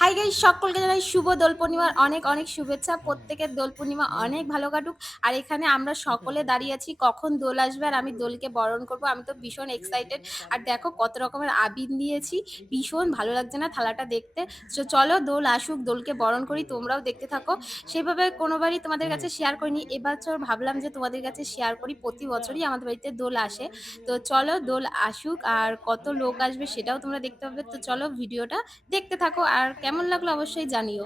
Hi guys, সকলকে জানাই শুভ দোল পূর্ণিমার অনেক অনেক শুভেচ্ছা। প্রত্যেকের দোল পূর্ণিমা অনেক ভালো কাটুক। আর এখানে আমরা সকলে দাঁড়িয়ে আছি কখন দোল আসবে আর আমি দোলকে বরণ করব। আমি তো ভীষণ এক্সাইটেড। আর দেখো কত রকমের আবির নিয়েছি, ভীষণ ভালো লাগছে না থালাটা দেখতে। তো চলো দোল আসুক, দোলকে বরণ করি, তোমরাও দেখতে থাকো। সেভাবে কোনোবারই তোমাদের কাছে শেয়ার করিনি, এবছর ভাবলাম যে তোমাদের কাছে শেয়ার করি। প্রতি বছরই আমাদের বাড়িতে দোল আসে। তো চলো দোল আসুক আর কত লোক আসবে সেটাও তোমরা দেখতে পাবে। তো চলো ভিডিওটা দেখতে থাকো আর কেমন লাগলো অবশ্যই জানিও।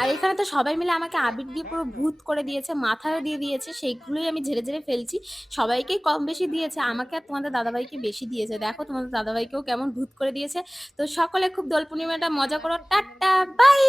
আর এখানে তো সবাই মিলে আমাকে আবির দিয়ে পুরো ভূত করে দিয়েছে, মাথায় দিয়ে দিয়েছে, সেইগুলোই আমি ঝেড়ে ঝেড়ে ফেলছি। সবাইকেই কম বেশি দিয়েছে, আমাকে আর তোমাদের দাদাভাইকে বেশি দিয়েছে। দেখো তোমাদের দাদাভাইকেও কেমন ভূত করে দিয়েছে। তো সকলে খুব দোল পূর্ণিমাটা মজা করো। Tata, by.